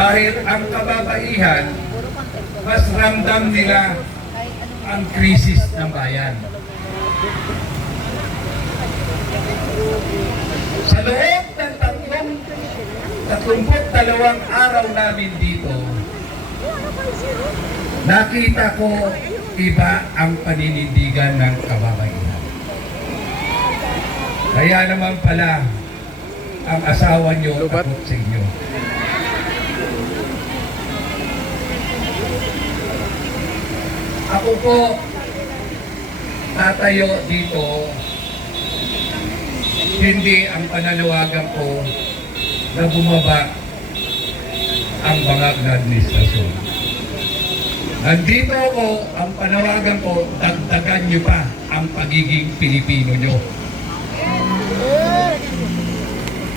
Dahil ang kababaihan, mas ramdam nila ang krisis ng bayan. Sa loob ng 32 araw namin dito, nakita ko iba ang paninindigan ng kababaihan. Kaya naman pala, ang asawa nyo takot sa inyo. Ako po, tatayo dito, hindi ang pananawagan ko na bumaba ang bangag na administrasyon. Nandito ako, ang panawagan ko, dagdagan nyo pa ang pagiging Pilipino nyo.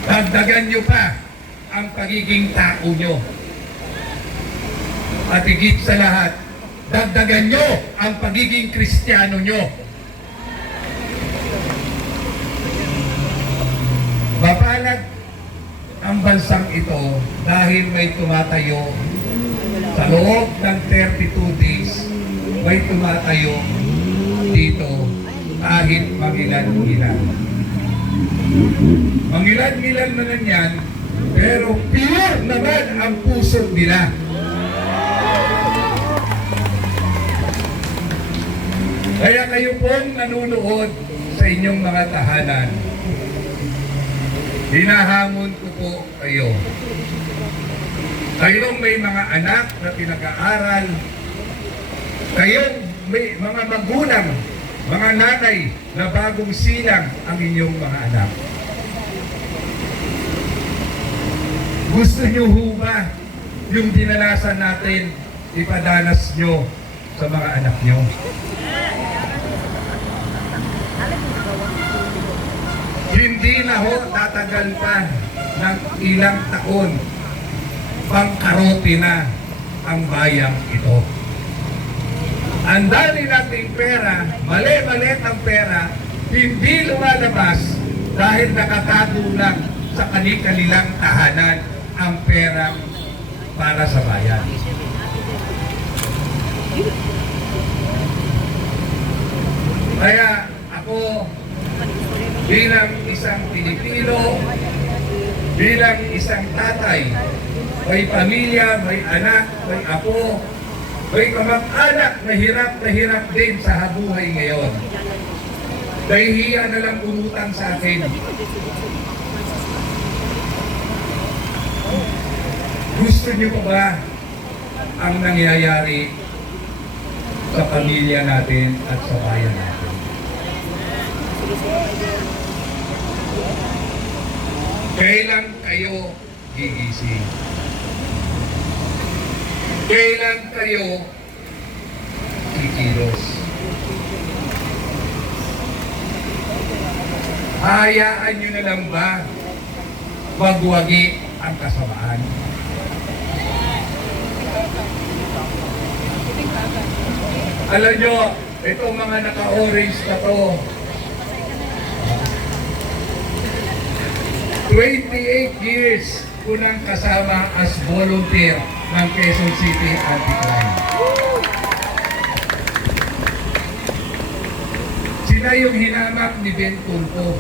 Dagdagan nyo pa ang pagiging tao nyo. At higit sa lahat, dagdagan nyo ang pagiging Kristiyano nyo. Mapalag ang bansang ito dahil may tumatayo sa loob ng 32 days, may tumatayo dito kahit mangilan-ngilan. Mangilan-ngilan man yan, pero pure naman ang puso nila. Kaya kayo pong nanunood sa inyong mga tahanan, hinahamon ko po kayo. Kayong may mga anak na pinag-aaral, kayong may mga magulang, mga nanay na bagong silang ang inyong mga anak. Gusto nyo ho ba yung dinanasan natin, ipadanas nyo sa mga anak nyo? Hindi na ho tatagal pa ng ilang taon, pangkarote na ang bayang ito. Ang dami nating pera, mali-mali ang pera, hindi lumalabas dahil nakatago lang sa kanilang tahanan ang pera para sa bayan. Kaya ako, bilang isang Pilipino, bilang isang tatay, may pamilya, may anak, may apo, may kamag-anak na hirap din sa buhay ngayon. Nahihiya na lang umutang sa akin. Gusto niyo pa ba ang nangyayari sa pamilya natin at sa bayan natin? Kailan kayo gigising? Kailan kayo kikilos? Hayaan nyo na lang ba wagwagi ang kasamaan? Alam nyo, itong mga naka-orange na to, 28 years ko nang kasama as volunteer ng Quezon City Anti-Crime. Sila yung hinamak ni Ben Tulfo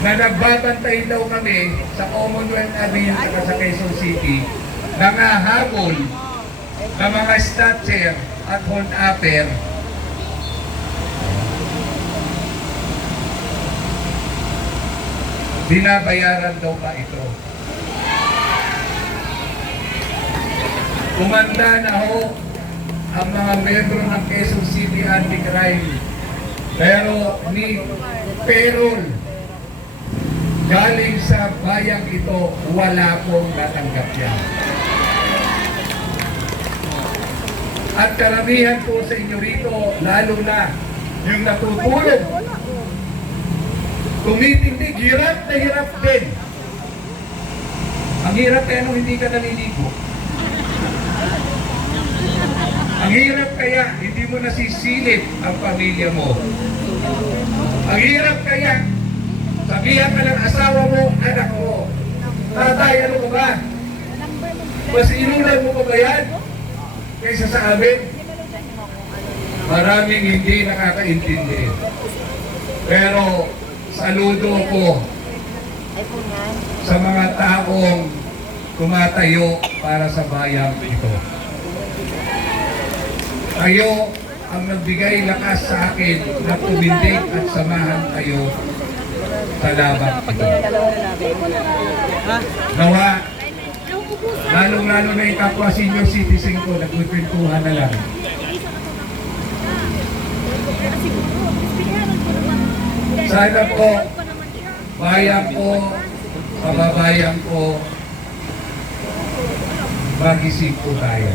na nagbabantay daw kami sa Commonwealth Avenue at sa Quezon City, nangahabol ng mga snatcher at hold-upper. Binabayaran daw pa ito. Kumanda na ho ang mga membro ng Quezon City Anti-Crime. Pero ni payroll galing sa bayang ito, wala pong natanggap yan. At karamihan po sa inyo rito, lalo na yung natutulog, tumitindig, hirap na hirap din. Ang hirap kaya nung hindi ka naliligo. Ang hirap kaya hindi mo nasisilip ang pamilya mo. Ang hirap kaya sa Sabihan ka ng asawa mo, anak mo. Tatay, ano ka ba? Mas inulan mo pa ba yan? Kaysa sa amin? Maraming hindi nakakaintindi. Pero saludo ko sa mga taong tumatayo para sa bayang ito. Kayo ang nagbigay lakas sa akin na tumindig at samahan kayo sa labang ito. Nawa, lalong-lalo na yung kapwa senior citizen ko, nagpipintuhan na lang. Sana po, bayan ko, kababayan ko, magising po tayo.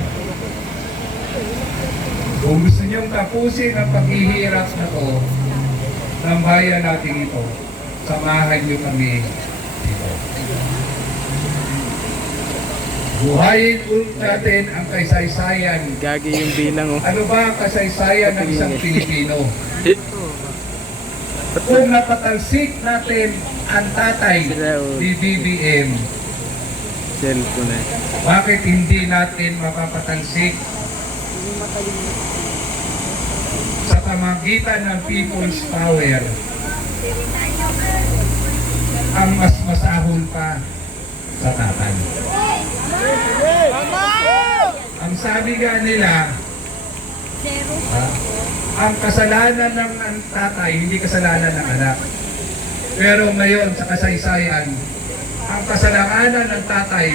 Kung gusto niyong tapusin ang paghihirap na to ng bayan natin ito, samahan niyo kami dito. Buhayin ulit natin ang kasaysayan. Gagi yung bilang oh. Ano ba ang kasaysayan ng isang Pilipino? Kung napatalsik natin ang tatay ni BBM, Cellphone eh. bakit hindi natin mapapatalsik sa pamagitan ng people's power ang mas masahol pa sa tatay? Ang sabi nga nila, ang kasalanan ng tatay, hindi kasalanan ng anak. Pero ngayon sa kasaysayan, ang kasalanan ng tatay,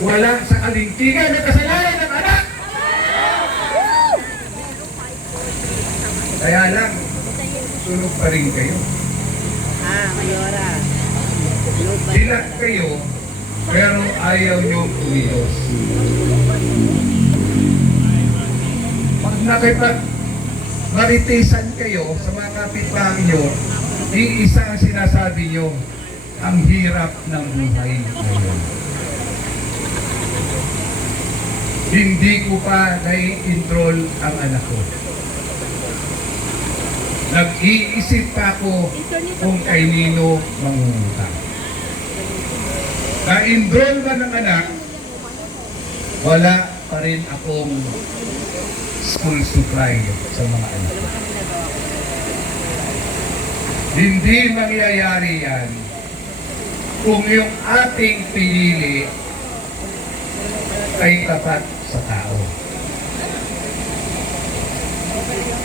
wala sa kalintigan ng kasalanan ng anak. Kaya lang, sunog pa rin kayo. Mayora. Dilat kayo, pero ayaw nyo umilos. Pag nakipag-maritisan kayo sa mga kapitbahay nyo, iisa ang sinasabi nyo, ang hirap ng buhay ngayon. Hindi ko pa nai-control ang anak ko. Nag-iisip pa ako kung kay nino mangungutang. Na-enroll ba ng anak, wala pa rin akong school supply sa mga anak ko. Hindi mangyayari yan kung yung ating pinili ay tapat sa tao.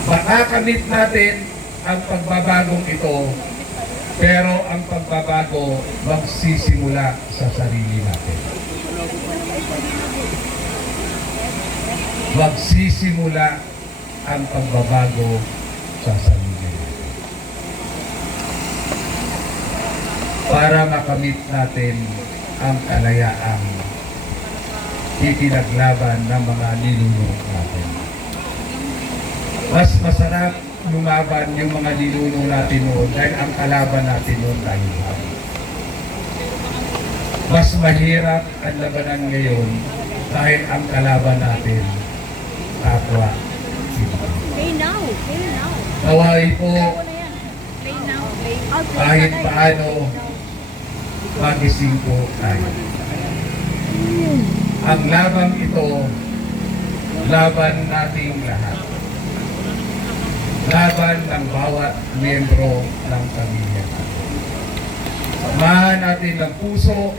Baka kamit natin ang pagbabagong ito, pero ang pagbabago magsisimula sa sarili natin. Magsisimula ang pagbabago sa sarili natin. Para makamit natin ang kalayaang ipinaglaban ng mga ninuno natin. Mas masarap lumaban yung mga ninuno natin noon dahil ang kalaban natin noon tayo. Mas mahirap ang labanan ngayon dahil ang kalaban natin kapwa Pilipino. Pay now. Naway po Pay now. kahit paano magising po tayo. Ang laban ito, laban nating lahat. Laban ng bawat miyembro ng pamilya. Samahan natin ng puso